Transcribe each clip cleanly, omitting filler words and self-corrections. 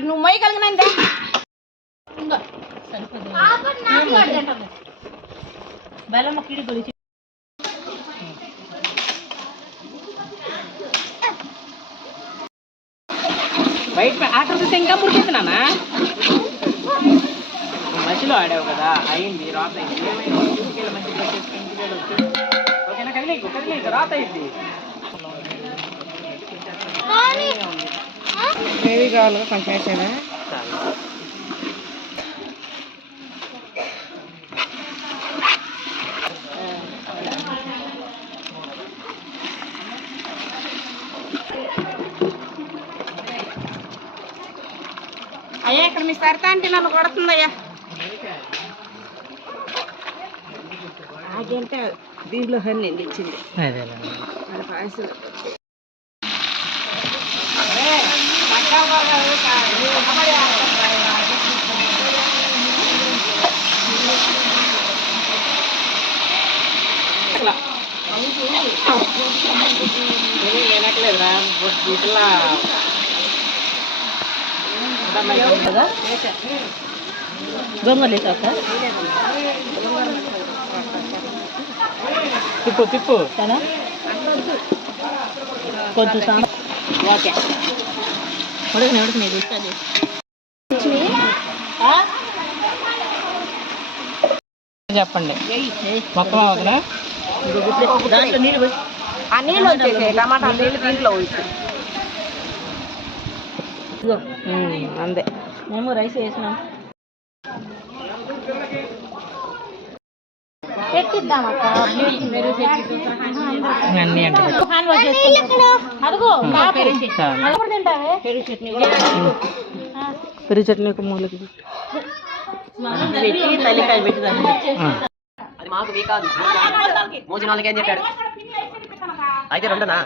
నువ్వు మొయ్యగలిగినందే బెల్లమ్మ కిడి గురించి బయట ఆట ఇంకా పుడిపోతున్నానా మధ్యలో ఆడావు కదా అయింది రాత అయింది ఓకేనా కదిలేకు కదిలేకు రాత అయింది ఏది కావాలి కొంచెం వేసేదా అయ్యా ఇక్కడ మీ సరితా అంటే నన్ను కొడుతుందయ్యా అదంటే దీంట్లో హన్ని ఇచ్చింది పాయసం వినట్లేదురా ఇట్లా గొంగలి తిప్పు తిప్పు కొంచెం ఓకే ఉడకని చెప్పండి మొత్తం అవుతుందా ఆ నీళ్ళు వచ్చేసాయి టమాటా నీళ్ళు దీంట్లో అంతే మేము రైస్ వేసినాం పెరుగు చట్నీ ఒక మూలకి తల్లికాయ పెట్టి అది మాకు మీ కాదు మోసిన వాళ్ళకి ఏం చెప్పాడు అయితే రెండునా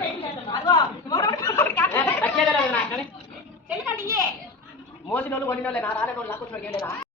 మోసిన వాళ్ళు వండిన వాళ్ళే నా రాలేనోళ్ళు లాక్కొచ్చిన